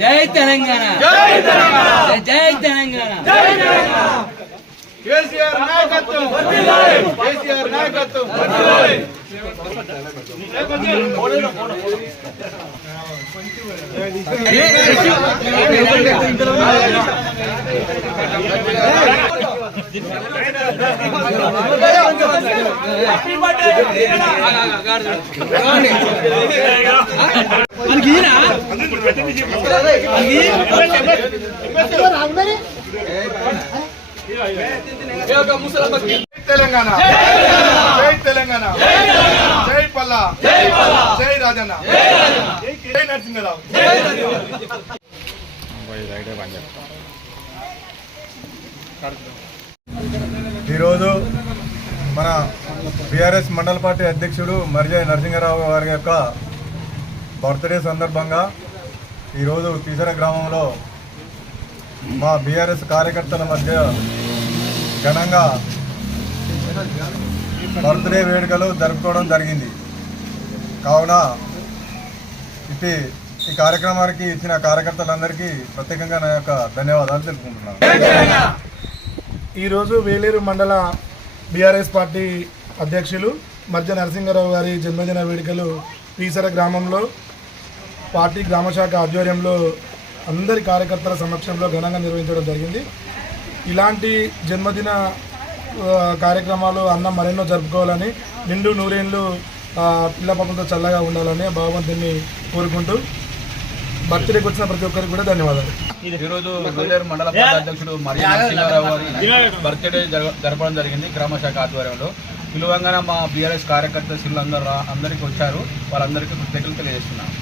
జై తెలంగాణ, జై తెలంగాణ, జై తెలంగాణ. కేసీఆర్ నాయకత్వం, కేసీఆర్ నాయకత్వం. తెలంగాణ, జై తెలంగాణ, జై పల్లా, జై రాజన్న, జై నరసింహరావు. ఈరోజు మన బీఆర్ఎస్ మండల పార్టీ అధ్యక్షుడు మర్జాయి నరసింహరావు గారి యొక్క బర్త్డే సందర్భంగా ఈరోజు కీసర గ్రామంలో మా బీఆర్ఎస్ కార్యకర్తల మధ్య ఘనంగా బర్త్డే వేడుకలు జరుపుకోవడం జరిగింది. కావున ఈ కార్యక్రమానికి ఇచ్చిన కార్యకర్తలందరికీ ప్రత్యేకంగా నా యొక్క ధన్యవాదాలు తెలుపుకుంటున్నాను. ఈరోజు వేలేరు మండల బీఆర్ఎస్ పార్టీ అధ్యక్షులు మధ్య నరసింహారావు గారి జన్మదిన వేడుకలు కీసర గ్రామంలో పార్టీ గ్రామశాఖ ఆధ్వర్యంలో అందరి కార్యకర్తల సమక్షంలో ఘనంగా నిర్వహించడం జరిగింది. ఇలాంటి జన్మదిన కార్యక్రమాలు అన్న మరెన్నో జరుపుకోవాలని, నిండు నూరేళ్ళు పిల్ల పాపంతో చల్లగా ఉండాలని భగవంతుని కోరుకుంటూ బర్త్డేకి వచ్చిన ప్రతి ఒక్కరికి కూడా ధన్యవాదాలు. ఈరోజు వేలేరు మండల పార్టీ అధ్యక్షుడు మర్జాయి నరసింహారావు గారి బర్త్డే జరపడం జరిగింది గ్రామశాఖ ఆధ్వర్యంలో. పిలువంగానే మా బీఆర్ఎస్ కార్యకర్తలు అందరికీ వచ్చారు. వాళ్ళందరికీ కృతజ్ఞతలు తెలియజేస్తున్నాను.